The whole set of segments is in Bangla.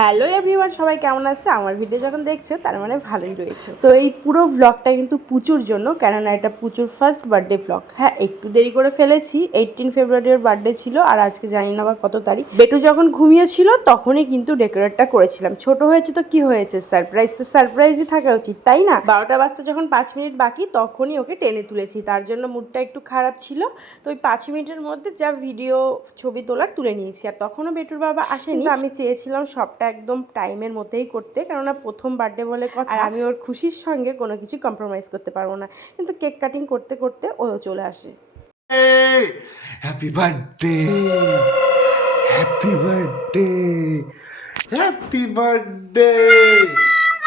হ্যালো এভরিওয়ান, সবাই কেমন আছে? আমার ভিডিও যখন দেখছো তার মানে ভালোই রয়েছে। তো এই পুরো ব্লগটা কিন্তু পুচুর জন্য, কেননা এটা পুচুর ফার্স্ট বার্থডে ব্লগ। হ্যাঁ, একটু দেরি করে ফেলেছি। 18 ফেব্রুয়ারির বার্থডে ছিল, আর আজকে জানি না বা কত তারিখ। বেটু যখন ঘুমিয়েছিল তখনই কিন্তু ডেকোরেটটা করেছিলাম। ছোট হয়েছে তো কি হয়েছে, সারপ্রাইজ তো সারপ্রাইজই থাকা উচিত, তাই না? 12টা বাজতে যখন 5 মিনিট বাকি তখনই ওকে টেনে তুলেছি। তার জন্য মুডটা একটু খারাপ ছিল। তো ওই 5 মিনিটের মধ্যে যা ভিডিও ছবি তোলার তুলে নিয়েছি। আর তখনও বেটুর বাবা আসেনি। আমি চেয়েছিলাম সবটা একদম টাইমের মধ্যেই করতে, কেননা প্রথম বার্থডে বলে কথা, আর আমি ওর খুশির সঙ্গে কোনো কিছু কম্প্রোমাইজ করতে পারবো না। কিন্তু কেক কাটিং করতে করতে ও চলে আসে। Happy birthday, happy birthday, happy birthday,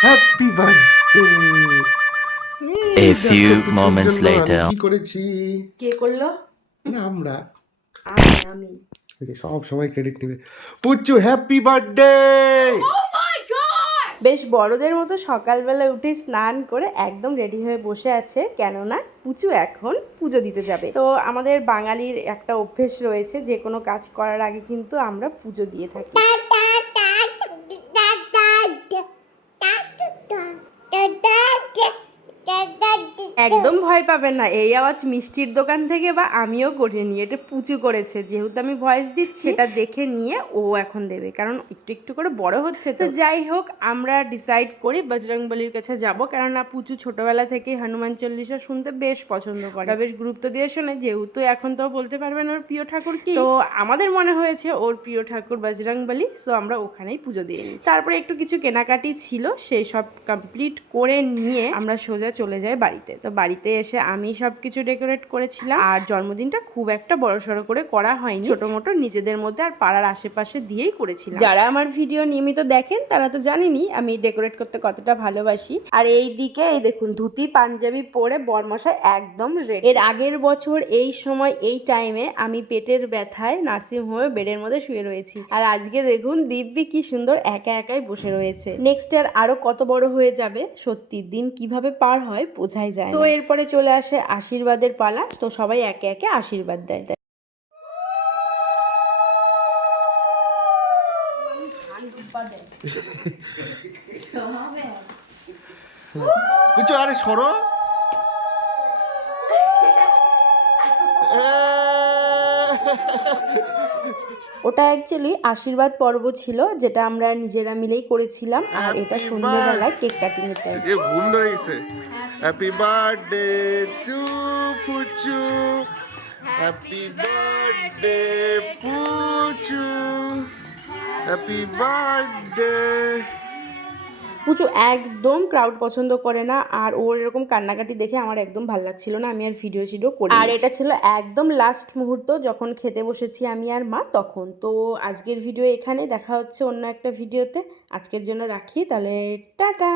happy birthday. A few moments later. কি করেছি? কে করলো? না আমরা। আমি। সব সময় ক্রেডিট নেবে। পুচু হ্যাপি বার্থডে। বেশ বড়দের মতো সকালবেলা উঠে স্নান করে একদম রেডি হয়ে বসে আছে, কেননা পুচু এখন পুজো দিতে যাবে। তো আমাদের বাঙালির একটা অভ্যেস রয়েছে, যে কোনো কাজ করার আগে কিন্তু আমরা পুজো দিয়ে থাকি। একদম ভয় পাবেন না, এই আওয়াজ মিষ্টির দোকান থেকে বা আমিও করিনি, এটা পুচু করেছে। যেহেতু আমি ভয়েস দিচ্ছি, এটা দেখে নিয়ে ও এখন দেবে, কারণ একটু একটু করে বড় হচ্ছে। তো যাই হোক, আমরা ডিসাইড করি বজরংবলির কাছে যাব, কেননা পুচু ছোটবেলা থেকে হনুমান চল্লিশা শুনতে বেশ পছন্দ করে, বেশ গুরুত্ব দিয়ে শোনে। যেহেতু এখন তো বলতে পারবেন ওর প্রিয় ঠাকুর কি, তো আমাদের মনে হয়েছে ওর প্রিয় ঠাকুর বজরংবলী, সো আমরা ওখানেই পুজো দিয়ে নিই। তারপরে একটু কিছু কেনাকাটি ছিল, সেই সব কমপ্লিট করে নিয়ে আমরা সোজা চলে যাই বাড়িতে। তো বাড়িতে এসে আমি সবকিছু ডেকোরেট করেছিলাম, আর জন্মদিনটা খুব একটা বড়সড় করে করা হয়নি, ছোট মোটো নিজেদের মধ্যে আর পাড়ার আশেপাশে দিয়েই করেছিলাম। যারা আমার ভিডিও নিয়মিত দেখেন তারা তো জানেনই আমি ডেকোরেট করতে কতটা ভালোবাসি। আর এই দিকে এই দেখুন, ধুতি পাঞ্জাবি পরে বরমশাই একদম রেডি। এর আগের বছর এই সময় এই টাইমে আমি পেটের ব্যথায় নার্সিং হোমে বেডের মধ্যে শুয়ে রয়েছি, আর আজকে দেখুন দিব্যি কি সুন্দর একা একাই বসে রয়েছে। নেক্সট ইয়ার আরো কত বড় হয়ে যাবে, সত্যি দিন কিভাবে পার হয় বোঝাই যায়। তো এরপরে চলে আসে আশীর্বাদের পালা। তো সবাই একে একে আশীর্বাদ দেয়। পুচু আরে সরো। ওটা অ্যাকচুয়ালি আশীর্বাদ পর্ব ছিল, যেটা আমরা নিজেরা মিলেই করেছিলাম, আর এটা সন্ধ্যেবেলায় কেক কাটিং এর টাইম। এ ঘুম ধরে গেছে। Happy birthday to Puchu, happy birthday Puchu, happy birthday. Puchu একদম ক্রাউড পছন্দ করে না, আর ওর এরকম কান্নাকাটি দেখে আমার একদম ভালো লাগছিল না, আমি আর ভিডিও করি। আর এটা ছিল একদম লাস্ট মুহূর্ত, যখন খেতে বসেছি আমি আর মা তখন। তো আজকের ভিডিও এখানে, দেখা হচ্ছে অন্য একটা ভিডিওতে। আজকের জন্য রাখি তাহলে, টাটা।